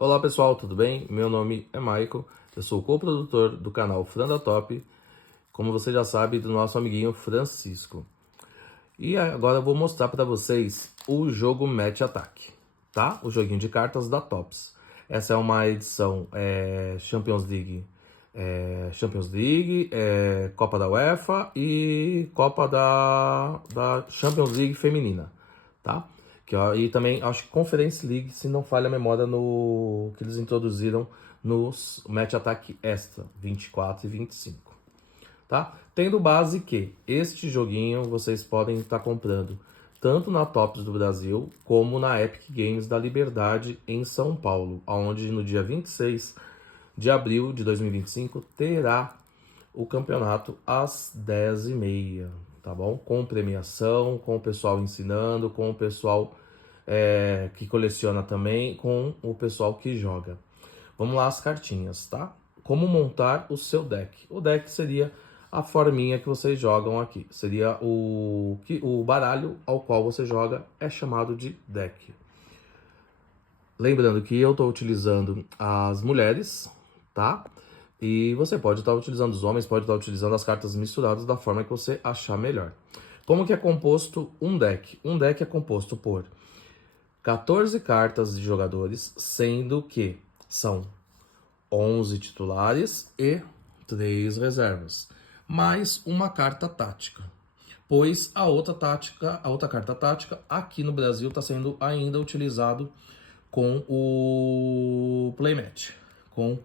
Olá pessoal, tudo bem? Meu nome é Michael, eu sou coprodutor do canal Franda Top, como você já sabe, do nosso amiguinho Francisco. E agora eu vou mostrar para vocês o jogo Match Attack, tá? O joguinho de cartas da Tops. Essa é uma edição Champions League, Copa da UEFA e Copa da Champions League feminina, tá? E também acho que Conference League, se não falha a memória, no que eles introduziram nos Match Attack Extra 24 e 25, tá? Tendo base que este joguinho vocês podem estar comprando tanto na Tops do Brasil como na Epic Games da Liberdade em São Paulo, onde no dia 26 de abril de 2025 terá o campeonato às 10h30, tá bom? Com premiação, com o pessoal ensinando, com o pessoal que coleciona também, com o pessoal que joga. Vamos lá as cartinhas, tá? Como montar o seu deck. O deck seria a forminha que vocês jogam aqui. Seria o baralho ao qual você joga é chamado de deck. Lembrando que eu estou utilizando as mulheres, tá? E você pode estar utilizando os homens, pode estar utilizando as cartas misturadas da forma que você achar melhor. Como que é composto um deck? Um deck é composto por 14 cartas de jogadores, sendo que são 11 titulares e 3 reservas, mais uma carta tática. Pois a outra carta tática aqui no Brasil está sendo ainda utilizado com o Playmatch, com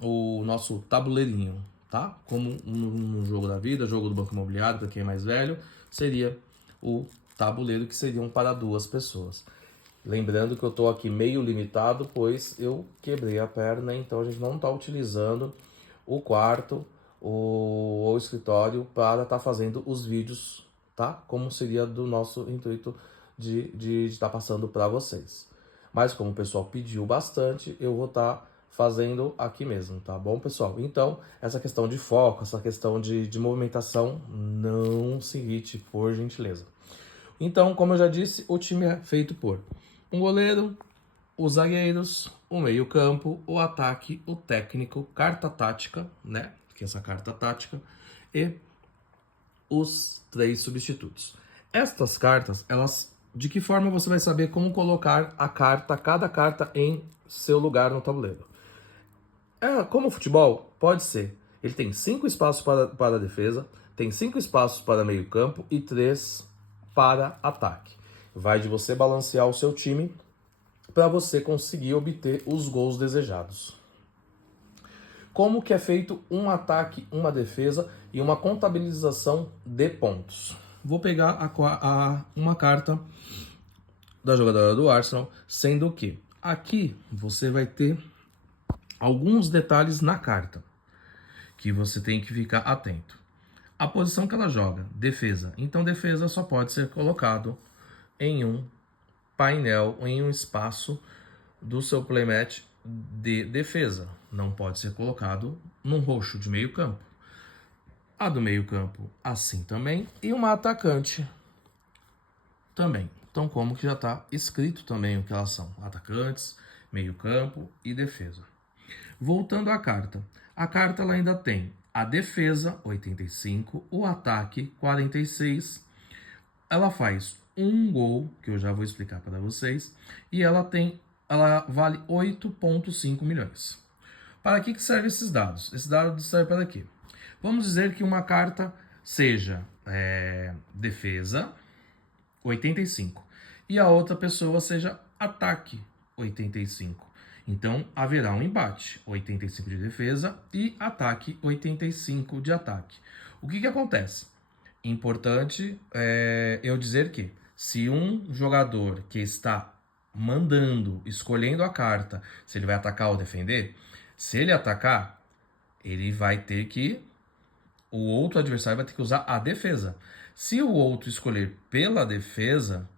o nosso tabuleirinho, tá? Como no jogo da vida, jogo do Banco Imobiliário, para quem é mais velho, seria o tabuleiro, que seriam para 2 pessoas. Lembrando que eu estou aqui meio limitado, pois eu quebrei a perna, então a gente não está utilizando o quarto ou o escritório para estar fazendo os vídeos, tá? Como seria do nosso intuito de estar passando para vocês. Mas como o pessoal pediu bastante, eu vou estar fazendo aqui mesmo, tá bom, pessoal? Então, essa questão de foco, essa questão de movimentação, não se irrite, por gentileza. Então, como eu já disse, o time é feito por um goleiro, os zagueiros, o meio-campo, o ataque, o técnico, carta tática, né? Que é essa carta tática, e os 3 substitutos. Estas cartas, elas, de que forma você vai saber como colocar cada carta em seu lugar no tabuleiro? Como o futebol, pode ser. Ele tem 5 espaços para defesa, tem 5 espaços para meio-campo e 3 para ataque. Vai de você balancear o seu time para você conseguir obter os gols desejados. Como que é feito um ataque, uma defesa e uma contabilização de pontos? Vou pegar uma carta da jogadora do Arsenal, sendo que aqui você vai ter alguns detalhes na carta que você tem que ficar atento. A posição que ela joga, defesa. Então, defesa só pode ser colocado em um painel, em um espaço do seu playmatch de defesa. Não pode ser colocado num roxo de meio campo. A do meio campo, assim também. E uma atacante também. Então, como que já está escrito também o que elas são. Atacantes, meio campo e defesa. Voltando à carta. A carta ela ainda tem a defesa, 85, o ataque, 46. Ela faz um gol, que eu já vou explicar para vocês, e ela vale 8,5 milhões. Para que servem esses dados? Esses dados servem para quê? Vamos dizer que uma carta seja defesa, 85, e a outra pessoa seja ataque, 85. Então, haverá um embate, 85 de defesa e ataque, 85 de ataque. O que acontece? Importante eu dizer que se um jogador que está mandando, escolhendo a carta, se ele vai atacar ou defender, se ele atacar, ele vai ter que... O outro adversário vai ter que usar a defesa. Se o outro escolher pela defesa,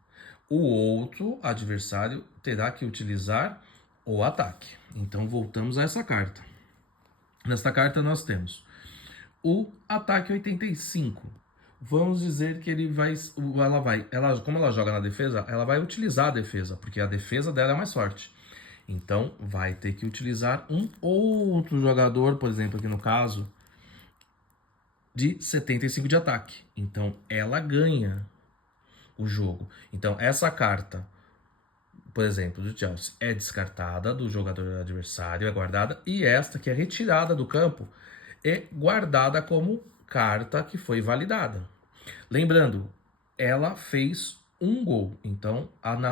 o outro adversário terá que utilizar o ataque. Então, voltamos a essa carta. Nesta carta nós temos o ataque 85. Vamos dizer que como ela joga na defesa, ela vai utilizar a defesa, porque a defesa dela é mais forte. Então, vai ter que utilizar um outro jogador, por exemplo, aqui no caso, de 75 de ataque. Então, ela ganha o jogo. Então, essa carta, por exemplo, do Chelsea, é descartada do jogador adversário, é guardada, e esta que é retirada do campo é guardada como carta que foi validada. Lembrando, ela fez um gol, então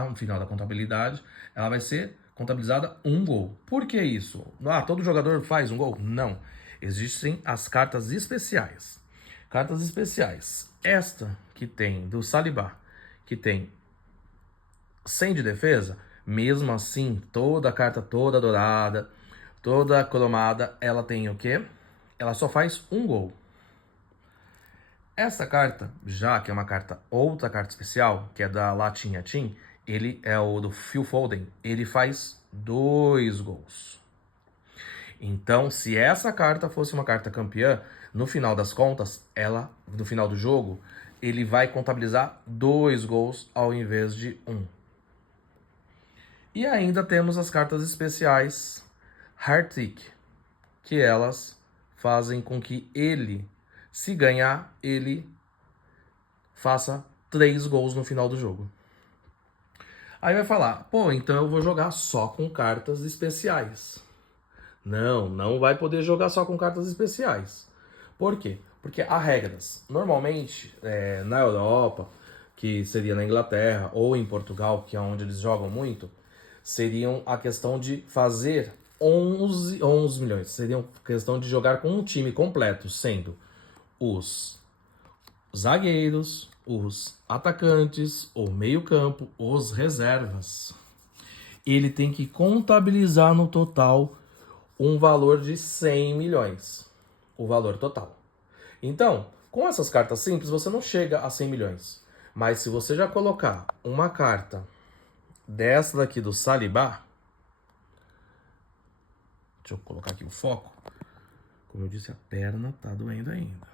no final da contabilidade ela vai ser contabilizada um gol. Por que isso? Todo jogador faz um gol? Não. Existem as cartas especiais. Cartas especiais. Esta que tem do Saliba, que tem 100 de defesa, mesmo assim, toda a carta toda dourada, toda cromada, ela tem o quê? Ela só faz um gol. Essa carta, já que é uma carta, outra carta especial, que é da Latinha Team, ele é o do Phil Foden, ele faz 2 gols. Então, se essa carta fosse uma carta campeã, no final das contas, no final do jogo, ele vai contabilizar 2 gols ao invés de 1. E ainda temos as cartas especiais Heartic, que elas fazem com que ele, se ganhar, ele faça 3 gols no final do jogo. Aí vai falar, pô, então eu vou jogar só com cartas especiais. Não, não vai poder jogar só com cartas especiais. Por quê? Porque há regras. Normalmente, na Europa, que seria na Inglaterra, ou em Portugal, que é onde eles jogam muito, seriam a questão de fazer 11 milhões. Seria a questão de jogar com um time completo, sendo os zagueiros, os atacantes, o meio-campo, os reservas. Ele tem que contabilizar no total um valor de 100 milhões. O valor total. Então, com essas cartas simples, você não chega a 100 milhões. Mas se você já colocar uma carta dessa daqui do Saliba, deixa eu colocar aqui o foco. Como eu disse, a perna tá doendo ainda.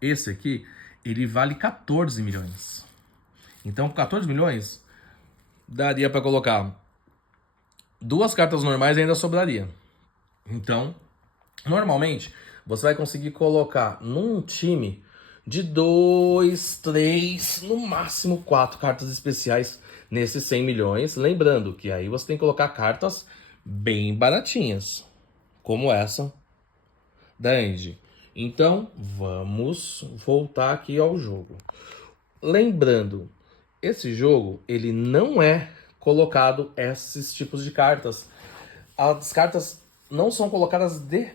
Esse aqui, ele vale 14 milhões. Então, com 14 milhões, daria para colocar 2 cartas normais e ainda sobraria. Então, normalmente, você vai conseguir colocar num time de 2, 3, no máximo 4 cartas especiais nesses 100 milhões. Lembrando que aí você tem que colocar cartas bem baratinhas, como essa da Angie. Então, vamos voltar aqui ao jogo. Lembrando, esse jogo, ele não é colocado esses tipos de cartas. As cartas não são colocadas de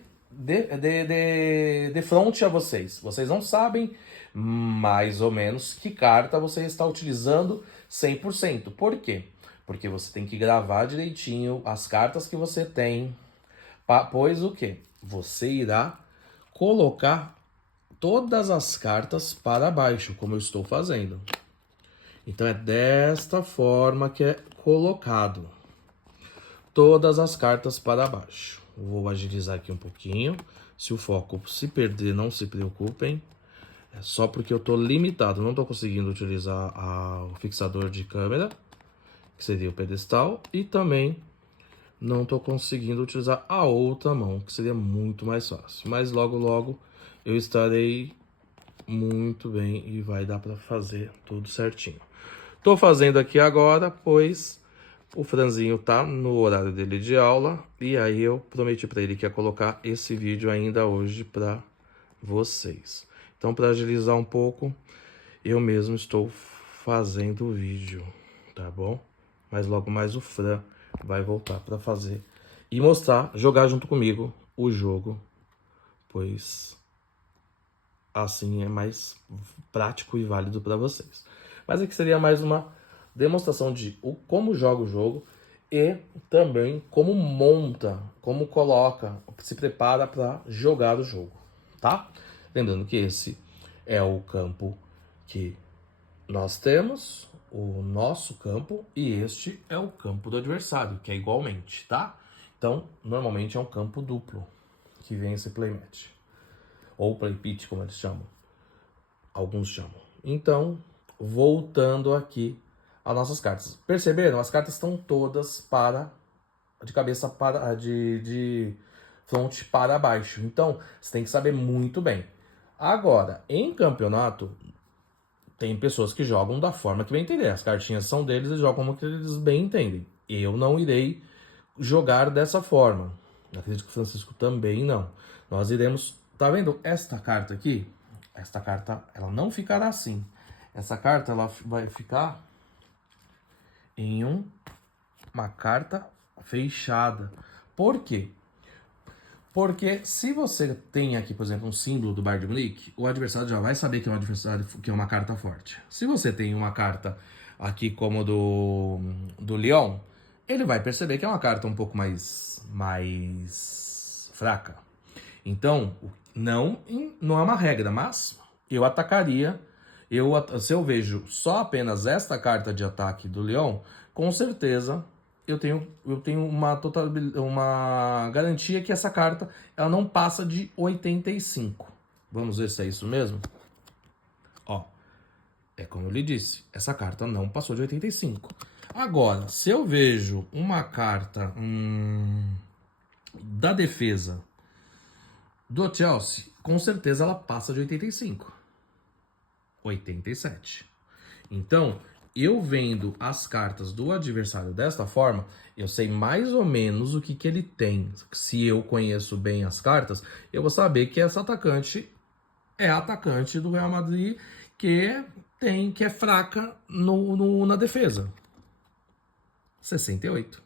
frente a vocês. Vocês não sabem mais ou menos que carta você está utilizando 100%. Por quê? Porque você tem que gravar direitinho as cartas que você tem. Pois o quê? Você irá colocar todas as cartas para baixo, como eu estou fazendo. Então é desta forma que é colocado todas as cartas para baixo. Vou agilizar aqui um pouquinho. Se o foco se perder, não se preocupem. É só porque eu estou limitado, não estou conseguindo utilizar o fixador de câmera, que seria o pedestal, e também não estou conseguindo utilizar a outra mão, que seria muito mais fácil. Mas logo, logo eu estarei muito bem e vai dar para fazer tudo certinho. Estou fazendo aqui agora, pois o Franzinho tá no horário dele de aula e aí eu prometi para ele que ia colocar esse vídeo ainda hoje para vocês. Então, para agilizar um pouco, eu mesmo estou fazendo o vídeo, tá bom? Mas logo mais o Fran vai voltar para fazer e mostrar, jogar junto comigo o jogo, pois assim é mais prático e válido para vocês. Mas aqui seria mais uma demonstração de como joga o jogo e também como monta, como coloca, se prepara para jogar o jogo, tá? Lembrando que esse é o campo que nós temos, o nosso campo, e este é o campo do adversário, que é igualmente, tá? Então, normalmente é um campo duplo que vem esse playmatch, ou play pitch, como eles chamam, alguns chamam. Então, voltando aqui as nossas cartas. Perceberam? As cartas estão todas de cabeça para, de frente para baixo. Então, você tem que saber muito bem. Agora, em campeonato, tem pessoas que jogam da forma que bem entender. As cartinhas são deles e jogam como que eles bem entendem. Eu não irei jogar dessa forma. Acredito que o Francisco também não. Nós iremos... Tá vendo esta carta aqui? Esta carta, ela não ficará assim. Essa carta, ela vai ficar em uma carta fechada. Por quê? Porque se você tem aqui, por exemplo, um símbolo do Bayern de Munique, o adversário já vai saber que é um adversário, que é uma carta forte. Se você tem uma carta aqui como do Lyon, ele vai perceber que é uma carta um pouco mais fraca. Então, não é uma regra, mas eu atacaria. Se eu vejo só apenas esta carta de ataque do Lyon, com certeza eu tenho uma garantia que essa carta ela não passa de 85. Vamos ver se é isso mesmo? Ó, é como eu lhe disse, essa carta não passou de 85. Agora, se eu vejo uma carta da defesa do Chelsea, com certeza ela passa de 85. 87. Então, eu vendo as cartas do adversário desta forma, eu sei mais ou menos o que ele tem. Se eu conheço bem as cartas, eu vou saber que essa atacante é a atacante do Real Madrid que é fraca na defesa. 68.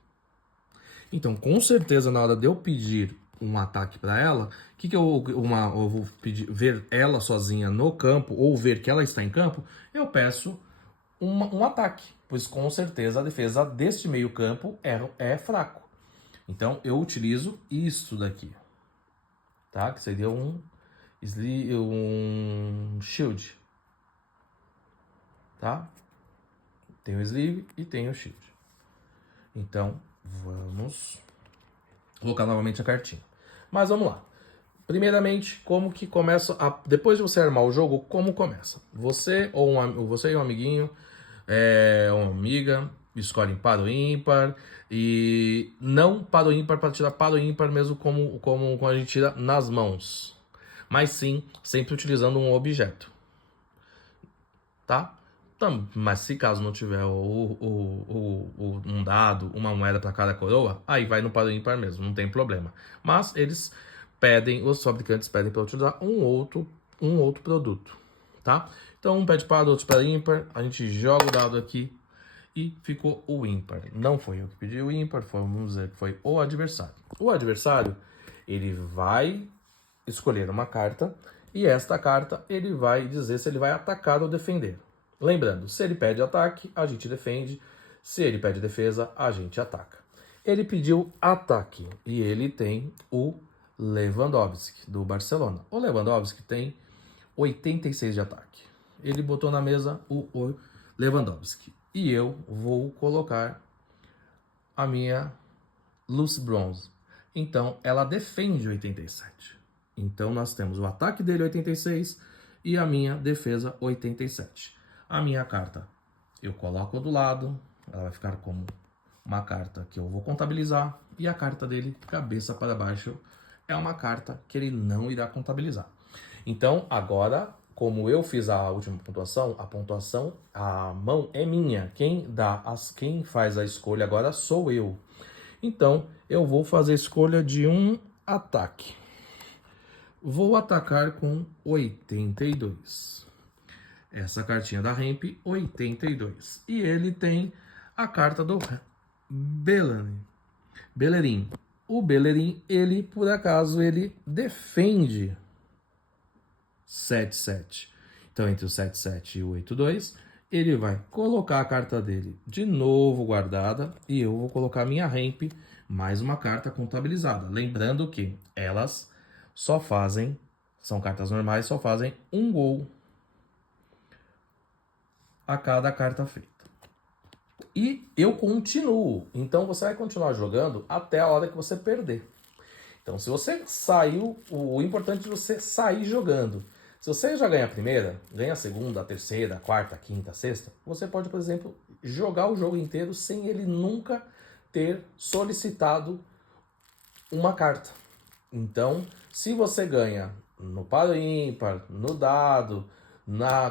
Então, com certeza, na hora de eu pedir um ataque para ela, eu vou pedir, ver ela sozinha no campo, ou ver que ela está em campo, eu peço um ataque, pois com certeza a defesa deste meio campo é fraco. Então, eu utilizo isso daqui, tá? Que seria um shield, tá? Tem o sleeve e tem o shield. Então, vamos colocar novamente a cartinha. Mas vamos lá. Primeiramente, como que começa depois de você armar o jogo, como começa? Você e um amiguinho, uma amiga, escolhem par ou ímpar, e não par ou ímpar para tirar par ou ímpar mesmo como quando a gente tira nas mãos, mas sim sempre utilizando um objeto, tá? Mas se caso não tiver um dado, uma moeda para cada coroa, aí vai no par ou ímpar mesmo, não tem problema. Mas os fabricantes pedem para utilizar um outro produto, tá? Então um pede par, outro para ímpar, a gente joga o dado aqui e ficou o ímpar. Não foi eu que pedi o ímpar, vamos dizer que foi o adversário. O adversário, ele vai escolher uma carta e esta carta ele vai dizer se ele vai atacar ou defender. Lembrando, se ele pede ataque, a gente defende. Se ele pede defesa, a gente ataca. Ele pediu ataque e ele tem o Lewandowski, do Barcelona. O Lewandowski tem 86 de ataque. Ele botou na mesa o Lewandowski. E eu vou colocar a minha Lucy Bronze. Então, ela defende 87. Então, nós temos o ataque dele 86 e a minha defesa 87. A minha carta eu coloco do lado, ela vai ficar como uma carta que eu vou contabilizar, e a carta dele, cabeça para baixo, é uma carta que ele não irá contabilizar. Então, agora, como eu fiz a última pontuação, a mão é minha. Quem faz a escolha agora sou eu. Então, eu vou fazer a escolha de um ataque. Vou atacar com 82. Essa cartinha da Ramp, 82. E ele tem a carta do Bellerin. O Bellerin, ele, por acaso, ele defende 77. Então, entre o 77 e o 82, ele vai colocar a carta dele de novo guardada e eu vou colocar a minha Ramp, mais uma carta contabilizada. Lembrando que elas são cartas normais, só fazem um gol a cada carta feita. E eu continuo. Então você vai continuar jogando até a hora que você perder. Então se você saiu, o importante é você sair jogando. Se você já ganha a primeira, ganha a segunda, a terceira, a quarta, a quinta, a sexta, você pode, por exemplo, jogar o jogo inteiro sem ele nunca ter solicitado uma carta. Então, se você ganha no par ou ímpar, no dado, na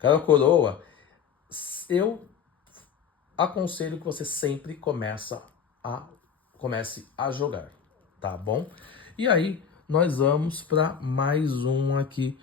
cara ou coroa, eu aconselho que você sempre comece a jogar, tá bom? E aí, nós vamos para mais um aqui